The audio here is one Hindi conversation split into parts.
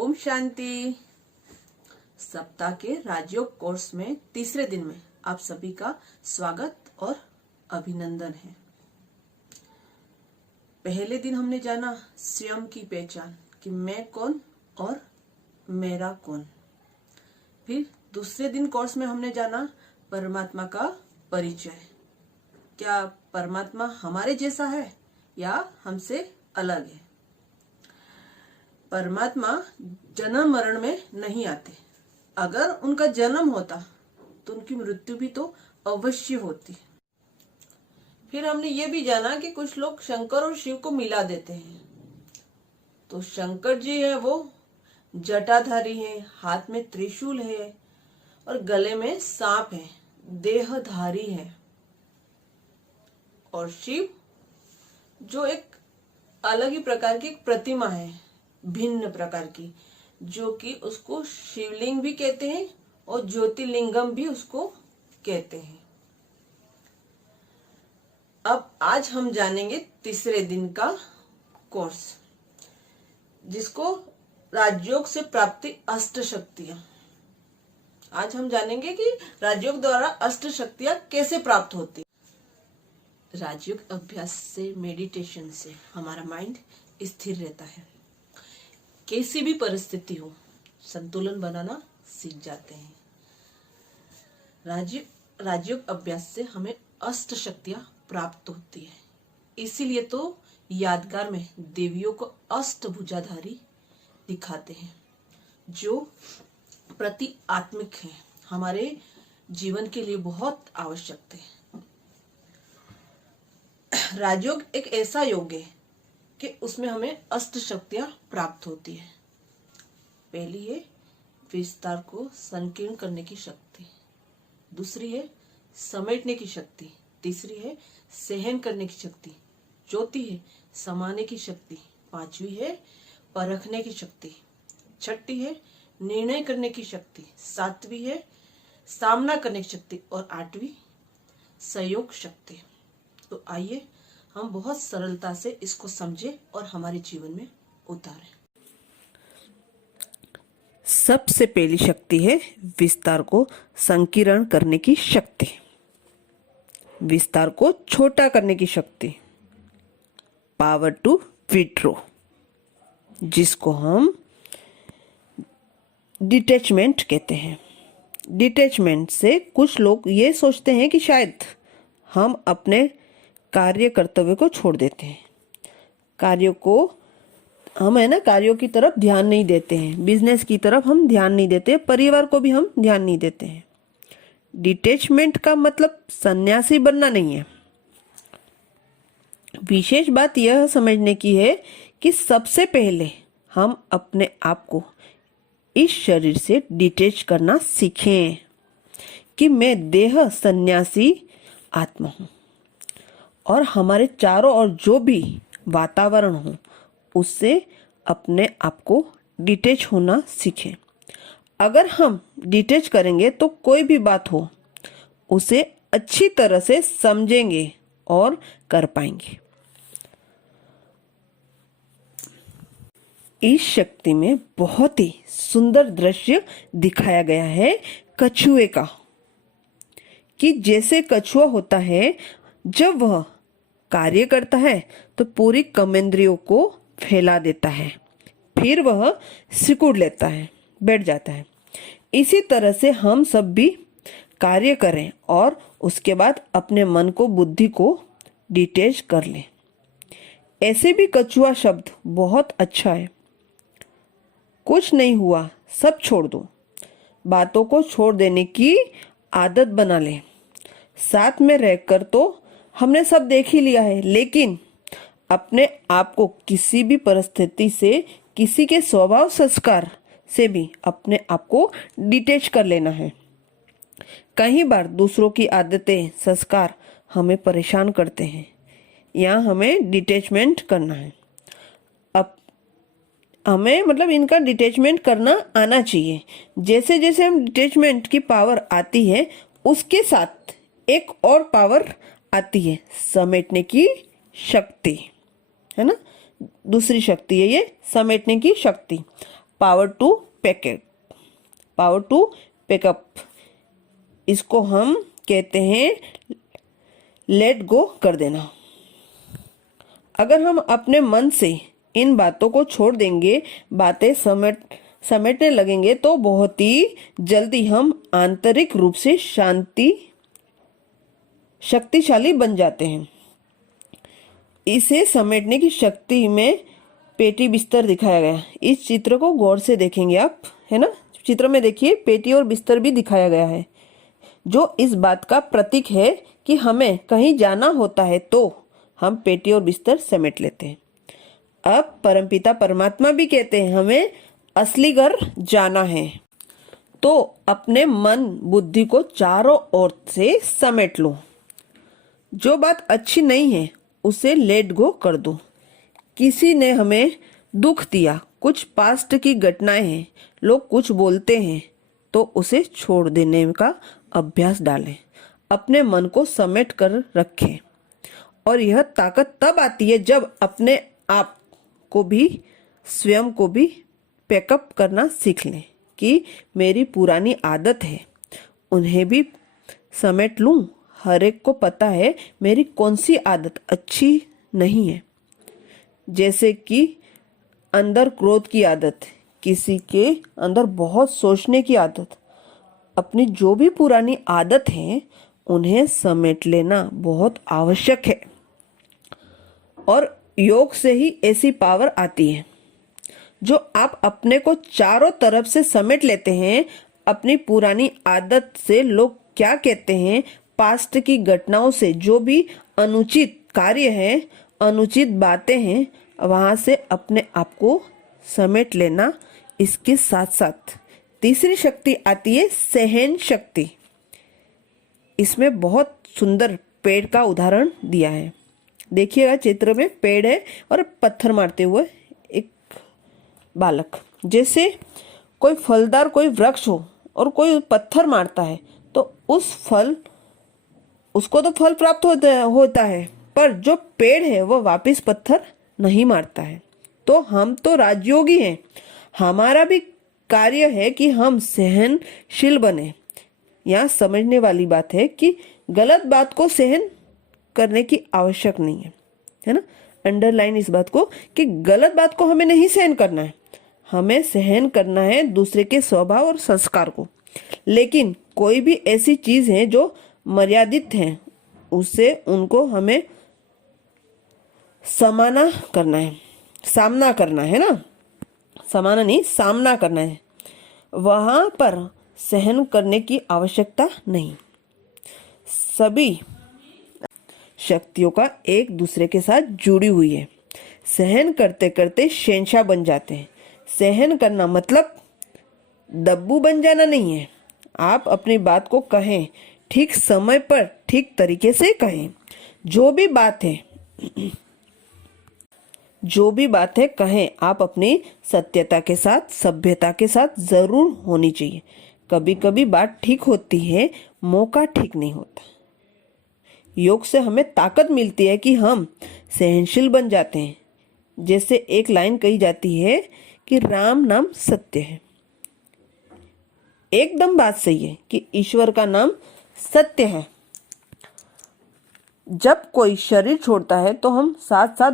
ओम शांति। सप्ताह के राजयोग कोर्स में तीसरे दिन में आप सभी का स्वागत और अभिनंदन है। पहले दिन हमने जाना स्वयं की पहचान कि मैं कौन और मेरा कौन। फिर दूसरे दिन कोर्स में हमने जाना परमात्मा का परिचय। क्या परमात्मा हमारे जैसा है या हमसे अलग है? परमात्मा जन्म मरण में नहीं आते। अगर उनका जन्म होता तो उनकी मृत्यु भी तो अवश्य होती। फिर हमने ये भी जाना कि कुछ लोग शंकर और शिव को मिला देते हैं। तो शंकर जी है वो जटाधारी हैं, हाथ में त्रिशूल है और गले में सांप है, देहधारी है। और शिव जो एक अलग ही प्रकार की एक प्रतिमा है, भिन्न प्रकार की, जो कि उसको शिवलिंग भी कहते हैं और ज्योतिर्लिंगम भी उसको कहते हैं। अब आज हम जानेंगे तीसरे दिन का कोर्स, जिसको राजयोग से प्राप्ति अष्ट शक्तियां। आज हम जानेंगे कि राजयोग द्वारा अष्ट शक्तियां कैसे प्राप्त होती। राजयोग अभ्यास से, मेडिटेशन से हमारा माइंड स्थिर रहता है। कैसी भी परिस्थिति हो संतुलन बनाना सीख जाते हैं। राजयोग अभ्यास से हमें अष्ट शक्तियां प्राप्त होती है। इसीलिए तो यादगार में देवियों को अष्टभुजाधारी दिखाते हैं, जो प्रति आत्मिक है, हमारे जीवन के लिए बहुत आवश्यक है। राजयोग एक ऐसा योग है कि उसमें हमें अष्ट शक्तियां प्राप्त होती है। पहली है विस्तार को संकीर्ण करने की शक्ति, दूसरी है समेटने की शक्ति, तीसरी है सहन करने की शक्ति, चौथी है समाने की शक्ति, पांचवी है परखने की शक्ति, छठी है निर्णय करने की शक्ति, सातवीं है सामना करने की शक्ति और आठवीं सहयोग शक्ति। तो आइए हम बहुत सरलता से इसको समझें और हमारे जीवन में उतारें। सबसे पहली शक्ति है विस्तार को संकीर्ण करने की शक्ति, विस्तार को छोटा करने की शक्ति, पावर टू विड्रॉ, जिसको हम डिटैचमेंट कहते हैं। डिटैचमेंट से कुछ लोग ये सोचते हैं कि शायद हम अपने कार्य कर्तव्य को छोड़ देते हैं, कार्यों को हम कार्यों की तरफ ध्यान नहीं देते हैं, बिजनेस की तरफ हम ध्यान नहीं देते, परिवार को भी हम ध्यान नहीं देते हैं। डिटैचमेंट का मतलब सन्यासी बनना नहीं है। विशेष बात यह समझने की है कि सबसे पहले हम अपने आप को इस शरीर से डिटैच करना सीखें कि मैं देह सन्यासी आत्मा हूं और हमारे चारों ओर जो भी वातावरण हो उससे अपने आप को डिटैच होना सीखें। अगर हम डिटैच करेंगे तो कोई भी बात हो उसे अच्छी तरह से समझेंगे और कर पाएंगे। इस शक्ति में बहुत ही सुंदर दृश्य दिखाया गया है कछुए का, कि जैसे कछुआ होता है जब वह कार्य करता है तो पूरी कर्मेंद्रियों को फैला देता है, फिर वह सिकुड़ लेता है, बैठ जाता है। इसी तरह से हम सब भी कार्य करें और उसके बाद अपने मन को, बुद्धि को डिटैच कर लें। ऐसे भी कछुआ शब्द बहुत अच्छा है। कुछ नहीं हुआ, सब छोड़ दो, बातों को छोड़ देने की आदत बना लें। साथ में रहकर तो हमने सब देख ही लिया है, लेकिन अपने आप को किसी भी परिस्थिति से, किसी के स्वभाव संस्कार से भी अपने आप को डिटैच कर लेना है। कई बार दूसरों की आदतें, संस्कार हमें परेशान करते हैं, यहाँ हमें डिटैचमेंट करना है। अब हमें इनका डिटैचमेंट करना आना चाहिए। जैसे जैसे हम डिटैचमेंट की पावर आती है, उसके साथ एक और पावर आती है, समेटने की शक्ति, है ना। दूसरी शक्ति है ये समेटने की शक्ति। Power to pack up. इसको हम कहते हैं लेट गो कर देना। अगर हम अपने मन से इन बातों को छोड़ देंगे, बातें समेटने लगेंगे, तो बहुत ही जल्दी हम आंतरिक रूप से शक्तिशाली बन जाते हैं। इसे समेटने की शक्ति में पेटी बिस्तर दिखाया गया। इस चित्र को गौर से देखेंगे आप, है ना। चित्र में देखिए पेटी और बिस्तर भी दिखाया गया है, जो इस बात का प्रतीक है कि हमें कहीं जाना होता है तो हम पेटी और बिस्तर समेट लेते हैं। अब परमपिता परमात्मा भी कहते हैं हमें असली घर जाना है, तो अपने मन बुद्धि को चारों ओर से समेट लो। जो बात अच्छी नहीं है उसे लेट गो कर दो। किसी ने हमें दुख दिया, कुछ पास्ट की घटनाएं हैं, लोग कुछ बोलते हैं, तो उसे छोड़ देने का अभ्यास डालें। अपने मन को समेट कर रखें। और यह ताकत तब आती है जब अपने आप को भी, स्वयं को भी पैकअप करना सीख लें कि मेरी पुरानी आदत है, उन्हें भी समेट लूं। हर एक को पता है मेरी कौन सी आदत अच्छी नहीं है, जैसे कि अंदर क्रोध की आदत, किसी के अंदर बहुत सोचने की आदत। अपनी जो भी पुरानी आदत है उन्हें समेट लेना बहुत आवश्यक है। और योग से ही ऐसी पावर आती है जो आप अपने को चारों तरफ से समेट लेते हैं। अपनी पुरानी आदत से लोग क्या कहते हैं, पास्ट की घटनाओं से जो भी अनुचित कार्य है, अनुचित बातें हैं, वहां से अपने आप को समेट लेना। इसके साथ साथ तीसरी शक्ति आती है सहन शक्ति। इसमें बहुत सुंदर पेड़ का उदाहरण दिया है। देखिएगा चित्र में पेड़ है और पत्थर मारते हुए एक बालक। जैसे कोई फलदार कोई वृक्ष हो और कोई पत्थर मारता है तो उसको तो फल प्राप्त होता है, पर जो पेड़ है वो वापस पत्थर नहीं मारता है। तो हम तो राजयोगी हैं, हमारा भी कार्य है कि हम सहनशील बने। यहाँ समझने वाली बात है कि गलत बात को सहन करने की आवश्यक नहीं है ना। अंडरलाइन इस बात को कि गलत बात को हमें नहीं सहन करना है, हमें सहन करना है दूसरे के स्वभाव और संस्कार को। लेकिन कोई भी ऐसी चीज है जो मर्यादित है, उससे उनको हमें सामना करना है ना। समाना नहीं, सामना करना है। वहां पर सहन करने की आवश्यकता नहीं। सभी शक्तियों का एक दूसरे के साथ जुड़ी हुई है। सहन करते करते शहंशाह बन जाते हैं। सहन करना मतलब दब्बू बन जाना नहीं है। आप अपनी बात को कहें, ठीक समय पर ठीक तरीके से कहें। जो भी बात है कहें, आप अपनी सत्यता के साथ, सभ्यता के साथ जरूर होनी चाहिए। कभी कभी बात ठीक होती है, मौका ठीक नहीं होता। योग से हमें ताकत मिलती है कि हम सहनशील बन जाते हैं। जैसे एक लाइन कही जाती है कि राम नाम सत्य है। एकदम बात सही है कि ईश्वर का नाम सत्य है। जब कोई शरीर छोड़ता है तो हम साथ साथ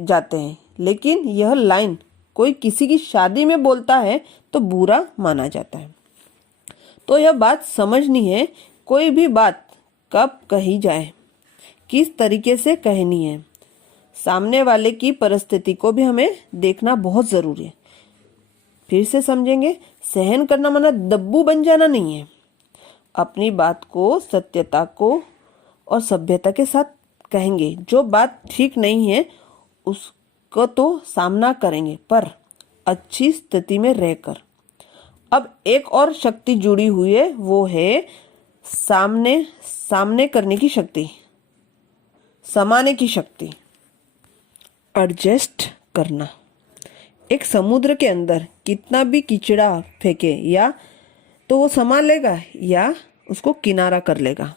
जाते हैं, लेकिन यह लाइन कोई किसी की शादी में बोलता है तो बुरा माना जाता है। तो यह बात समझनी है, कोई भी बात कब कही जाए, किस तरीके से कहनी है, सामने वाले की परिस्थिति को भी हमें देखना बहुत जरूरी है। फिर से समझेंगे, सहन करना माना दब्बू बन जाना नहीं है। अपनी बात को सत्यता को और सभ्यता के साथ कहेंगे। जो बात ठीक नहीं है उसको तो सामना करेंगे, पर अच्छी स्थिति में रहकर। अब एक और शक्ति जुड़ी हुई है, वो है सामने करने की शक्ति, समाने की शक्ति, एडजस्ट करना। एक समुद्र के अंदर कितना भी कीचड़ा फेंके या तो वो संभाल लेगा या उसको किनारा कर लेगा।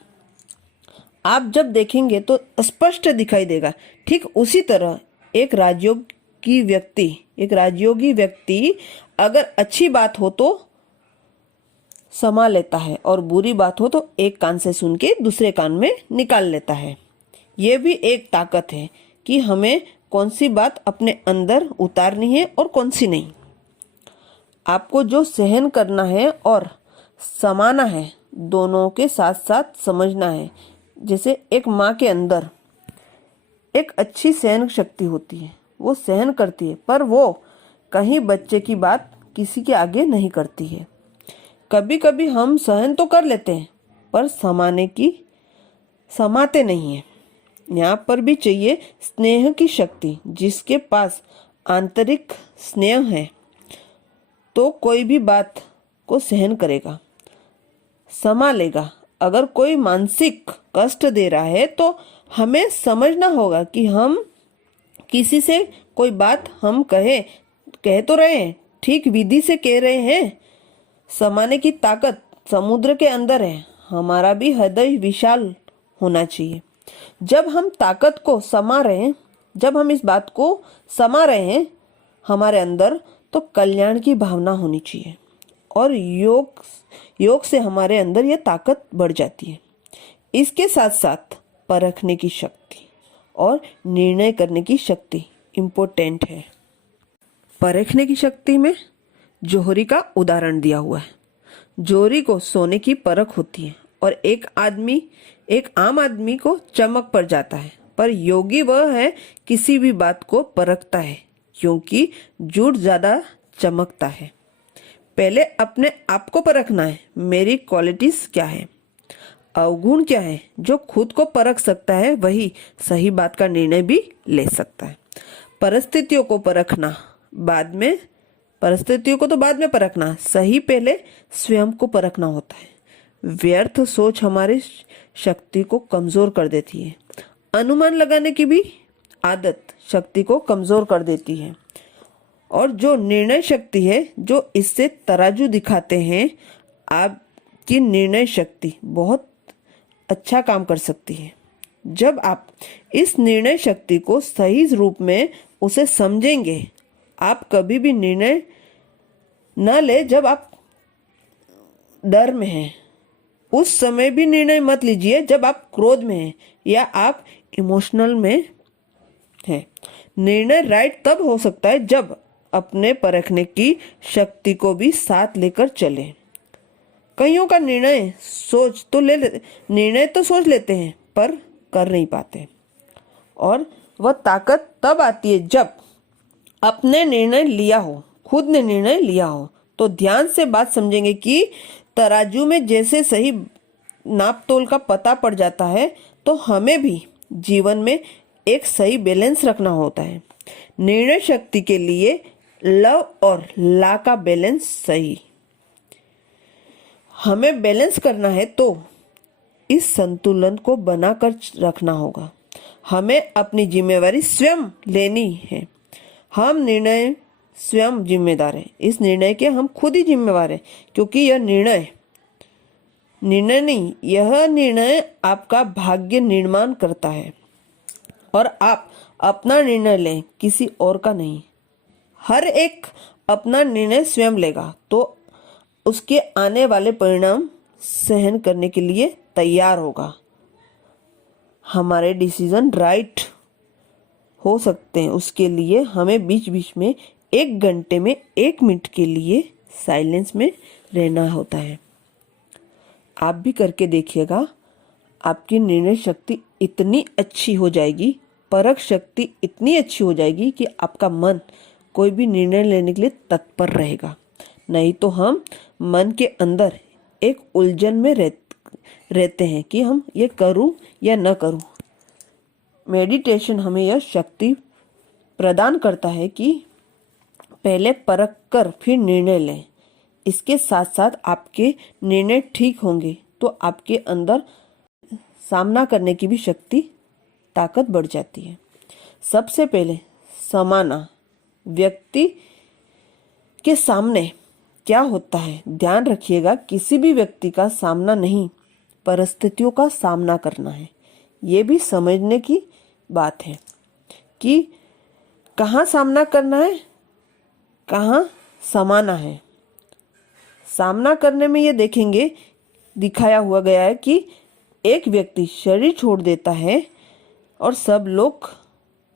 आप जब देखेंगे तो स्पष्ट दिखाई देगा। ठीक उसी तरह एक राजयोग की व्यक्ति, एक राजयोगी व्यक्ति अगर अच्छी बात हो तो समा लेता है और बुरी बात हो तो एक कान से सुन के दूसरे कान में निकाल लेता है। ये भी एक ताकत है कि हमें कौन सी बात अपने अंदर उतारनी है और कौन सी नहीं। आपको जो सहन करना है और समाना है, दोनों के साथ साथ समझना है। जैसे एक माँ के अंदर एक अच्छी सहन शक्ति होती है, वो सहन करती है, पर वो कहीं बच्चे की बात किसी के आगे नहीं करती है। कभी कभी हम सहन तो कर लेते हैं पर समाते नहीं हैं। यहाँ पर भी चाहिए स्नेह की शक्ति। जिसके पास आंतरिक स्नेह है तो कोई भी बात को सहन करेगा, समा लेगा। अगर कोई मानसिक कष्ट दे रहा है तो हमें समझना होगा कि हम किसी से कोई बात हम कह तो रहे हैं, ठीक विधि से कह रहे हैं। समाने की ताकत समुद्र के अंदर है। हमारा भी हृदय विशाल होना चाहिए। जब हम इस बात को समा रहे हैं हमारे अंदर, तो कल्याण की भावना होनी चाहिए और योग से हमारे अंदर यह ताकत बढ़ जाती है। इसके साथ साथ परखने की शक्ति और निर्णय करने की शक्ति इम्पोर्टेंट है। परखने की शक्ति में जोहरी का उदाहरण दिया हुआ है। जोहरी को सोने की परख होती है और एक आम आदमी को चमक पड़ जाता है, पर योगी वह है किसी भी बात को परखता है, क्योंकि झूठ ज्यादा चमकता है। पहले अपने आप को परखना है, मेरी क्वालिटीज क्या है, अवगुण क्या है। जो खुद को परख सकता है वही सही बात का निर्णय भी ले सकता है। परिस्थितियों को तो बाद में परखना, सही पहले स्वयं को परखना होता है। व्यर्थ सोच हमारी शक्ति को कमजोर कर देती है। अनुमान लगाने की भी आदत शक्ति को कमजोर कर देती है। और जो निर्णय शक्ति है, जो इससे तराजू दिखाते हैं, आपकी निर्णय शक्ति बहुत अच्छा काम कर सकती है। जब आप इस निर्णय शक्ति को सही रूप में उसे समझेंगे, आप कभी भी निर्णय न ले जब आप डर में हैं। उस समय भी निर्णय मत लीजिए जब आप क्रोध में हैं या आप इमोशनल में हैं। निर्णय राइट तब हो सकता है जब अपने परखने की शक्ति को भी साथ लेकर चले। कईयों का निर्णय सोच लेते हैं पर कर नहीं पाते, और वह ताकत तब आती है जब खुद ने निर्णय लिया हो। तो ध्यान से बात समझेंगे कि तराजू में जैसे सही नाप तोल का पता पड़ जाता है, तो हमें भी जीवन में एक सही बैलेंस रखना होता है। निर्णय शक्ति के लिए लव और ला का बैलेंस सही हमें बैलेंस करना है, तो इस संतुलन को बनाकर रखना होगा। हमें अपनी जिम्मेवारी स्वयं लेनी है। हम निर्णय स्वयं जिम्मेदार है। इस निर्णय के हम खुद ही जिम्मेवार है, क्योंकि यह निर्णय आपका भाग्य निर्माण करता है। और आप अपना निर्णय लें, किसी और का नहीं। हर एक अपना निर्णय स्वयं लेगा तो उसके आने वाले परिणाम सहन करने के लिए तैयार होगा। हमारे डिसीजन राइट हो सकते हैं, उसके लिए हमें बीच बीच में 1 घंटे में 1 मिनट के लिए साइलेंस में रहना होता है। आप भी करके देखिएगा, आपकी निर्णय शक्ति इतनी अच्छी हो जाएगी, परख शक्ति इतनी अच्छी हो जाएगी कि आपका मन कोई भी निर्णय लेने के लिए तत्पर रहेगा। नहीं तो हम मन के अंदर एक उलझन में रहते हैं कि हम ये करूं या न करूं। मेडिटेशन हमें यह शक्ति प्रदान करता है कि पहले परख कर फिर निर्णय लें। इसके साथ साथ आपके निर्णय ठीक होंगे तो आपके अंदर सामना करने की भी शक्ति, ताकत बढ़ जाती है। सबसे पहले समाना। व्यक्ति के सामने क्या होता है, ध्यान रखिएगा, किसी भी व्यक्ति का सामना नहीं, परिस्थितियों का सामना करना है। ये भी समझने की बात है कि कहाँ सामना करना है, कहाँ समाना है। सामना करने में ये देखेंगे, दिखाया हुआ गया है कि एक व्यक्ति शरीर छोड़ देता है और सब लोग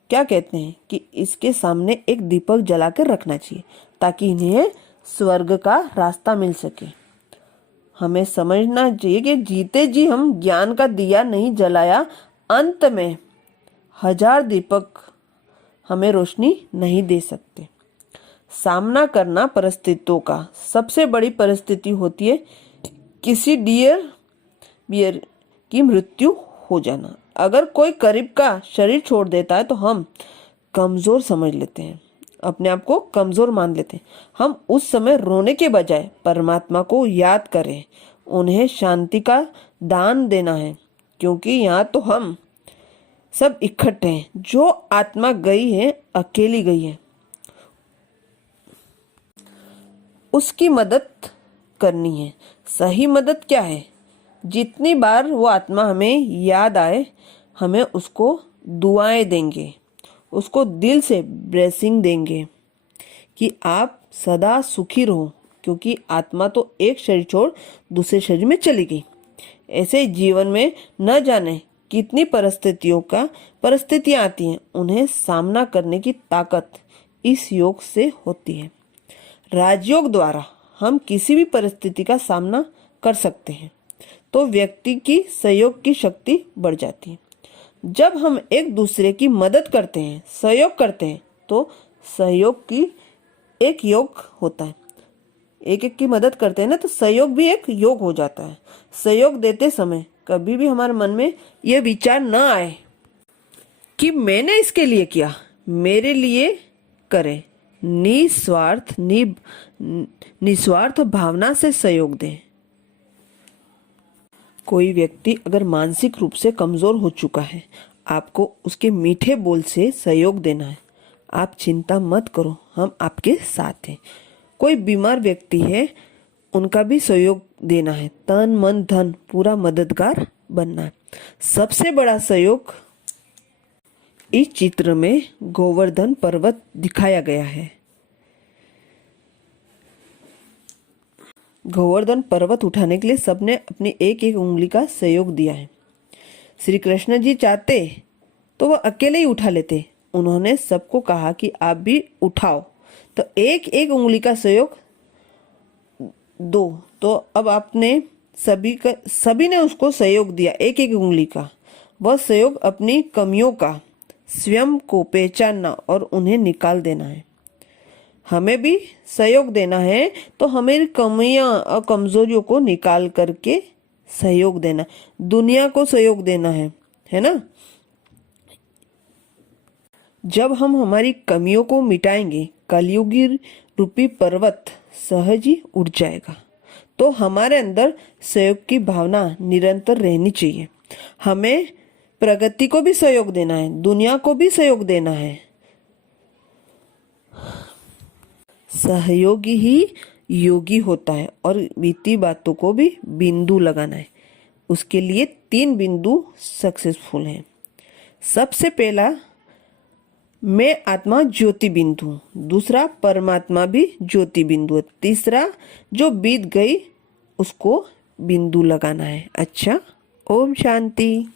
क्या कहते हैं कि इसके सामने एक दीपक जला कर रखना चाहिए ताकि इन्हें स्वर्ग का रास्ता मिल सके। हमें समझना चाहिए कि जीते जी हम ज्ञान का दिया नहीं जलाया, अंत में 1000 दीपक हमें रोशनी नहीं दे सकते। सामना करना परिस्थितियों का, सबसे बड़ी परिस्थिति होती है किसी डियर बियर की मृत्यु हो जाना। अगर कोई करीब का शरीर छोड़ देता है तो हम कमज़ोर समझ लेते हैं, अपने आप को कमज़ोर मान लेते हैं। हम उस समय रोने के बजाय परमात्मा को याद करें, उन्हें शांति का दान देना है, क्योंकि यहाँ तो हम सब इकट्ठे हैं। जो आत्मा गई है, अकेली गई है, उसकी मदद करनी है। सही मदद क्या है? जितनी बार वो आत्मा हमें याद आए, हमें उसको दुआएं देंगे, उसको दिल से ब्लेसिंग देंगे कि आप सदा सुखी रहो, क्योंकि आत्मा तो एक शरीर छोड़ दूसरे शरीर में चली गई। ऐसे जीवन में न जाने कितनी परिस्थितियां आती हैं, उन्हें सामना करने की ताकत इस योग से होती है। राजयोग द्वारा हम किसी भी परिस्थिति का सामना कर सकते हैं, तो व्यक्ति की सहयोग की शक्ति बढ़ जाती है। जब हम एक दूसरे की मदद करते हैं, सहयोग करते हैं, तो सहयोग की एक योग होता है। एक एक की मदद करते हैं ना, तो सहयोग भी एक योग हो जाता है। सहयोग देते समय कभी भी हमारे मन में यह विचार न आए कि मैंने इसके लिए किया, मेरे लिए करे। निस्वार्थ भावना से सहयोग दें। कोई व्यक्ति अगर मानसिक रूप से कमजोर हो चुका है, आपको उसके मीठे बोल से सहयोग देना है। आप चिंता मत करो, हम आपके साथ हैं। कोई बीमार व्यक्ति है, उनका भी सहयोग देना है। तन मन धन पूरा मददगार बनना है। सबसे बड़ा सहयोग इस चित्र में गोवर्धन पर्वत दिखाया गया है। गोवर्धन पर्वत उठाने के लिए सबने अपनी एक एक उंगली का सहयोग दिया है। श्री कृष्ण जी चाहते तो वह अकेले ही उठा लेते, उन्होंने सबको कहा कि आप भी उठाओ, तो एक एक उंगली का सहयोग दो। तो अब आपने सभी ने उसको सहयोग दिया, एक एक उंगली का। वह सहयोग अपनी कमियों का, स्वयं को पहचानना और उन्हें निकाल देना है। हमें भी सहयोग देना है, तो हमें कमियां और कमजोरियों को निकाल करके सहयोग देना, दुनिया को सहयोग देना है ना। जब हम हमारी कमियों को मिटाएंगे, कलयुगी रूपी पर्वत सहज ही उठ जाएगा। तो हमारे अंदर सहयोग की भावना निरंतर रहनी चाहिए। हमें प्रगति को भी सहयोग देना है, दुनिया को भी सहयोग देना है। सहयोगी ही योगी होता है, और बीती बातों को भी बिंदु लगाना है। उसके लिए 3 बिंदु सक्सेसफुल हैं। सबसे पहला, मैं आत्मा ज्योति बिंदु, दूसरा परमात्मा भी ज्योति बिंदु, तीसरा जो बीत गई उसको बिंदु लगाना है। अच्छा, ओम शांति।